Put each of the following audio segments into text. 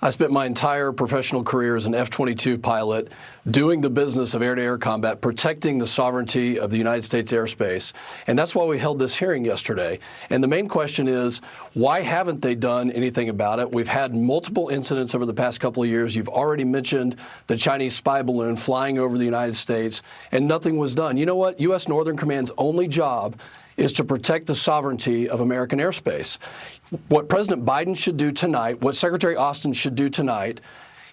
I spent my entire professional career as an F-22 pilot doing the business of air-to-air combat, protecting the sovereignty of the United States airspace. And that's why we held this hearing yesterday. And the main question is, why haven't they done anything about it? We've had multiple incidents over the past couple of years. You've already mentioned the Chinese spy balloon flying over the United States, and nothing was done. You know what? U.S. Northern Command's only job is to protect the sovereignty of American airspace. What President Biden should do tonight, what Secretary Austin should do tonight,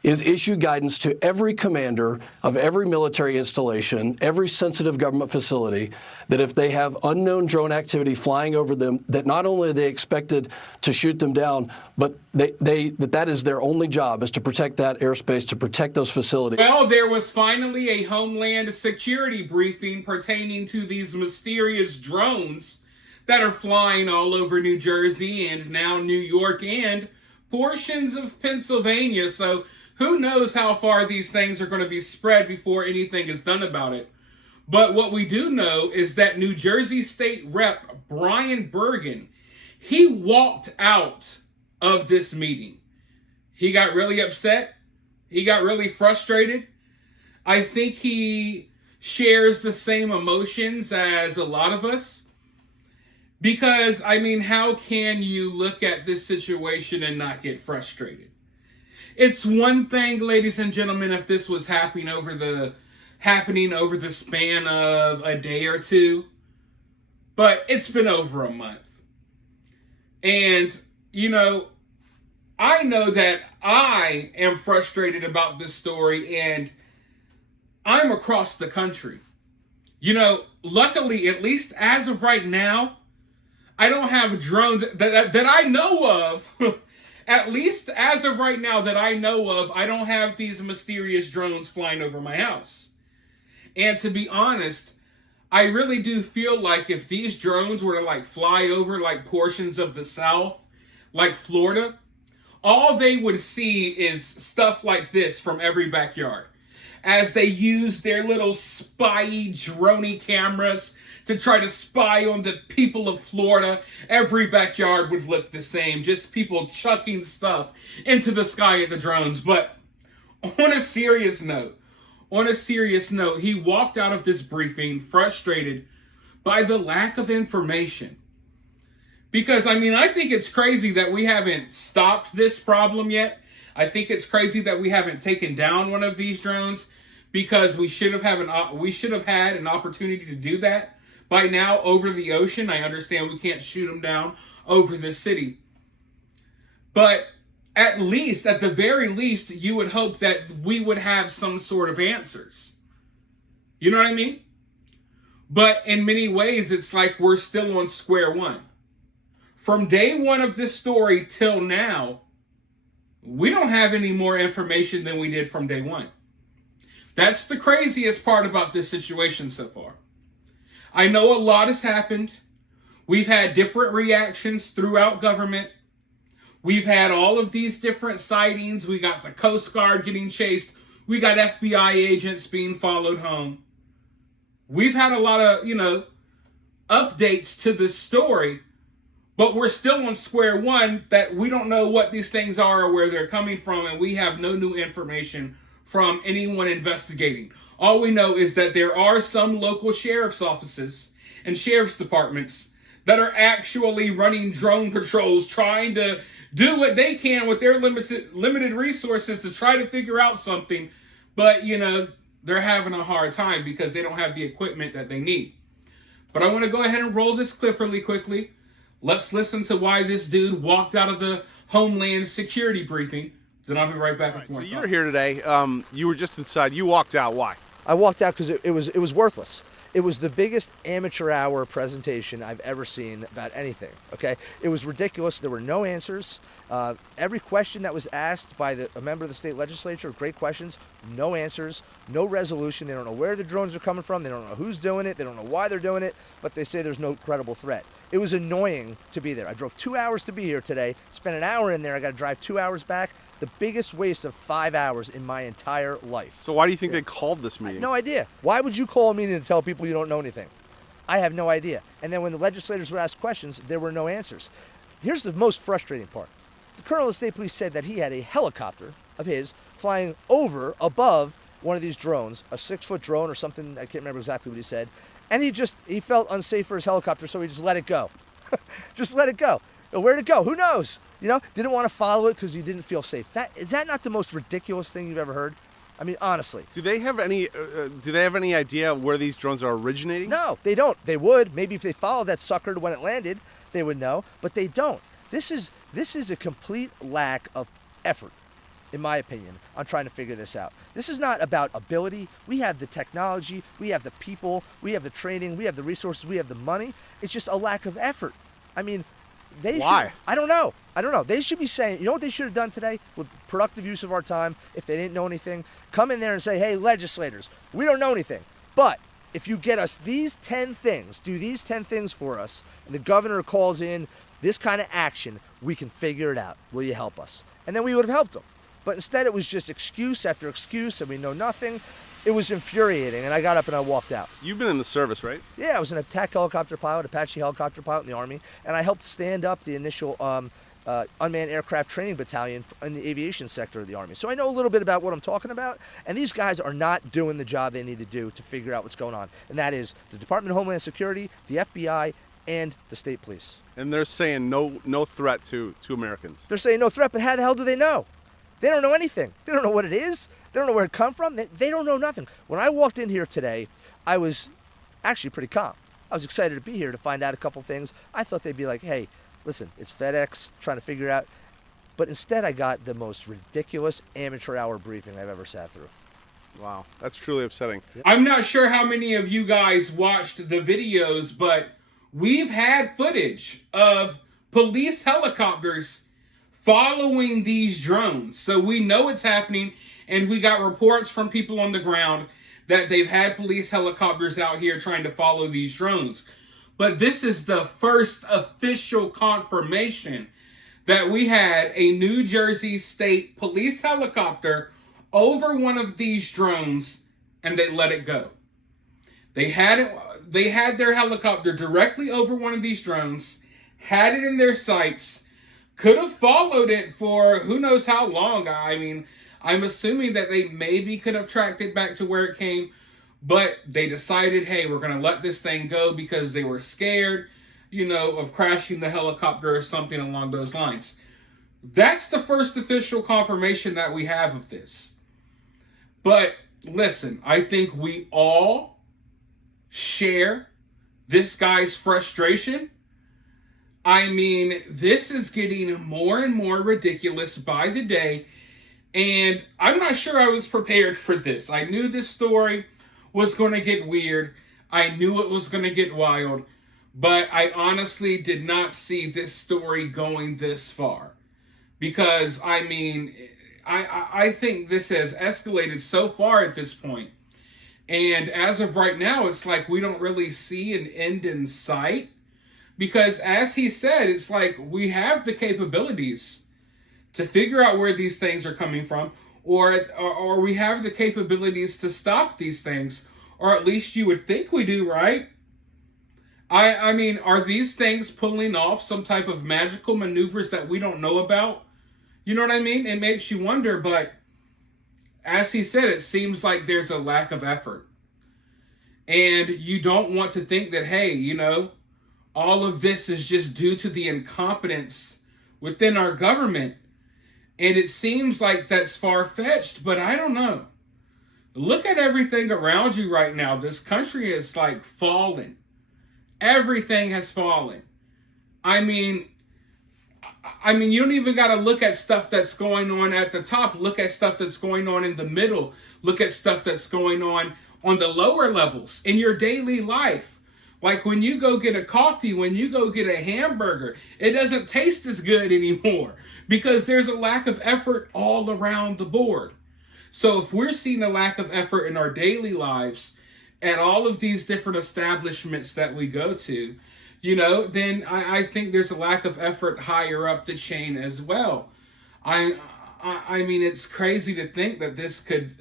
is issue guidance to every commander of every military installation, every sensitive government facility, that if they have unknown drone activity flying over them, that not only are they expected to shoot them down, but that is their only job, is to protect that airspace, to protect those facilities. Well, there was finally a Homeland Security briefing pertaining to these mysterious drones that are flying all over New Jersey and now New York and portions of Pennsylvania. So who knows how far these things are going to be spread before anything is done about it. But what we do know is that New Jersey State Rep Brian Bergen, he walked out of this meeting. He got really upset. He got really frustrated. I think he shares the same emotions as a lot of us. Because, I mean, how can you look at this situation and not get frustrated? It's one thing, ladies and gentlemen, if this was happening over the span of a day or two, but it's been over a month. And, you know, I know that I am frustrated about this story, and I'm across the country. You know, luckily, at least as of right now, I don't have drones that I know of. At least as of right now that I know of, I don't have these mysterious drones flying over my house. And to be honest, I really do feel like if these drones were to like fly over like portions of the South, like Florida, all they would see is stuff like this from every backyard. As they use their little spy droney cameras to try to spy on the people of Florida, every backyard would look the same. Just people chucking stuff into the sky at the drones. But on a serious note, he walked out of this briefing frustrated by the lack of information. Because, I mean, I think it's crazy that we haven't stopped this problem yet. I think it's crazy that we haven't taken down one of these drones, because we should have had an opportunity to do that by now over the ocean. I understand we can't shoot them down over the city. But at the very least, you would hope that we would have some sort of answers. You know what I mean? But in many ways, it's like we're still on square one. From day one of this story till now, we don't have any more information than we did from day one. That's the craziest part about this situation so far. I know a lot has happened. We've had different reactions throughout government. We've had all of these different sightings. We got the Coast Guard getting chased. We got FBI agents being followed home. We've had a lot of, updates to this story, but we're still on square one that we don't know what these things are or where they're coming from, and we have no new information from anyone investigating. All we know is that there are some local sheriff's offices and sheriff's departments that are actually running drone patrols, trying to do what they can with their limited resources to try to figure out something. But, they're having a hard time because they don't have the equipment that they need. But I want to go ahead and roll this clip really quickly. Let's listen to why this dude walked out of the Homeland Security briefing. Then I'll be right back with more. So you're here today. You were just inside. You walked out. Why? I walked out because it was worthless. It was the biggest amateur hour presentation I've ever seen about anything, okay? It was ridiculous. There were no answers. Every question that was asked by a member of the state legislature, great questions, no answers, no resolution. They don't know where the drones are coming from. They don't know who's doing it. They don't know why they're doing it, but they say there's no credible threat. It was annoying to be there. I drove 2 hours to be here today, spent an hour in there. I got to drive 2 hours back. The biggest waste of 5 hours in my entire life. So why do you think they called this meeting? No idea. Why would you call a meeting to tell people you don't know anything? I have no idea. And then when the legislators would ask questions, there were no answers. Here's the most frustrating part. The colonel of the state police said that he had a helicopter of his flying over above one of these drones, a 6-foot drone or something. I can't remember exactly what he said. And he felt unsafe for his helicopter, so he just let it go. Just let it go. Where'd it go? Who knows? Didn't want to follow it because he didn't feel safe. Is that not the most ridiculous thing you've ever heard? I mean, honestly. Do they have any idea where these drones are originating? No, they don't. They would. Maybe if they followed that sucker to when it landed, they would know. But they don't. This is a complete lack of effort, in my opinion, on trying to figure this out. This is not about ability. We have the technology, we have the people, we have the training, we have the resources, we have the money. It's just a lack of effort. I mean, Why? I don't know. They should be saying, you know what they should have done today with productive use of our time, if they didn't know anything? Come in there and say, hey, legislators, we don't know anything. But if you get us these 10 things, do these 10 things for us, and the governor calls in this kind of action, we can figure it out. Will you help us? And then we would have helped them. But instead it was just excuse after excuse, and we know nothing. It was infuriating, and I got up and I walked out. You've been in the service, right? Yeah, I was an attack helicopter pilot, Apache helicopter pilot in the Army, and I helped stand up the initial unmanned aircraft training battalion in the aviation sector of the Army. So I know a little bit about what I'm talking about, and these guys are not doing the job they need to do to figure out what's going on, and that is the Department of Homeland Security, the FBI, and the state police. And they're saying no threat to Americans. They're saying no threat, but how the hell do they know? They don't know anything. They don't know what it is. They don't know where it come from. They don't know nothing. When I walked in here today, I was actually pretty calm. I was excited to be here to find out a couple things. I thought they'd be like, hey, listen, it's FedEx, trying to figure out. But instead I got the most ridiculous amateur hour briefing I've ever sat through. Wow, that's truly upsetting. I'm not sure how many of you guys watched the videos, but we've had footage of police helicopters following these drones. So we know it's happening, and we got reports from people on the ground that they've had police helicopters out here trying to follow these drones. But this is the first official confirmation that we had a New Jersey State police helicopter over one of these drones, and they let it go. They had their helicopter directly over one of these drones, had it in their sights, could have followed it for who knows how long. I mean, I'm assuming that they maybe could have tracked it back to where it came, but they decided, hey, we're going to let this thing go because they were scared, of crashing the helicopter or something along those lines. That's the first official confirmation that we have of this. But listen, I think we all share this guy's frustration. I mean, this is getting more and more ridiculous by the day, and I'm not sure I was prepared for this. I knew this story was going to get weird. I knew it was going to get wild, but I honestly did not see this story going this far. Because, I mean, I think this has escalated so far at this point. And as of right now, it's like we don't really see an end in sight. Because as he said, it's like we have the capabilities to figure out where these things are coming from, or we have the capabilities to stop these things, or at least you would think we do, right? I mean, are these things pulling off some type of magical maneuvers that we don't know about? You know what I mean? It makes you wonder, but as he said, it seems like there's a lack of effort. And you don't want to think that, hey, all of this is just due to the incompetence within our government. And it seems like that's far-fetched, but I don't know. Look at everything around you right now. This country is like fallen. Everything has fallen. I mean, you don't even got to look at stuff that's going on at the top. Look at stuff that's going on in the middle. Look at stuff that's going on the lower levels in your daily life. Like when you go get a coffee, when you go get a hamburger, it doesn't taste as good anymore because there's a lack of effort all around the board. So if we're seeing a lack of effort in our daily lives at all of these different establishments that we go to, then I think there's a lack of effort higher up the chain as well. I mean, it's crazy to think that this could,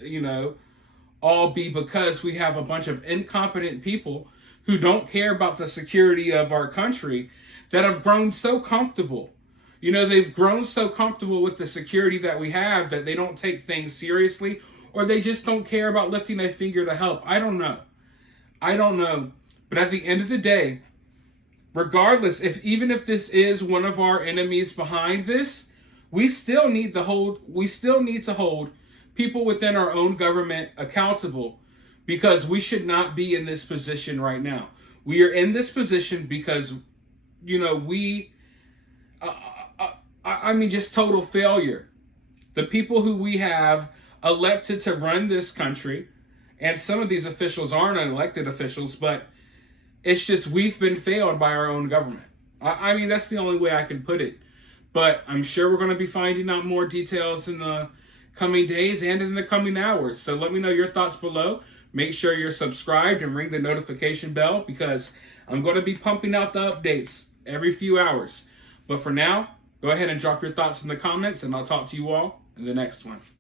all be because we have a bunch of incompetent people who don't care about the security of our country that have grown so comfortable, You know, they've grown so comfortable with the security that we have that they don't take things seriously, or they just don't care about lifting a finger to help. I don't know. But at the end of the day, regardless, even if this is one of our enemies behind this, we still need to hold people within our own government accountable, because we should not be in this position right now. We are in this position because, just total failure. The people who we have elected to run this country, and some of these officials aren't elected officials, but it's just we've been failed by our own government. That's the only way I can put it. But I'm sure we're going to be finding out more details in the coming days and in the coming hours. So let me know your thoughts below. Make sure you're subscribed and ring the notification bell, because I'm going to be pumping out the updates every few hours. But for now, go ahead and drop your thoughts in the comments, and I'll talk to you all in the next one.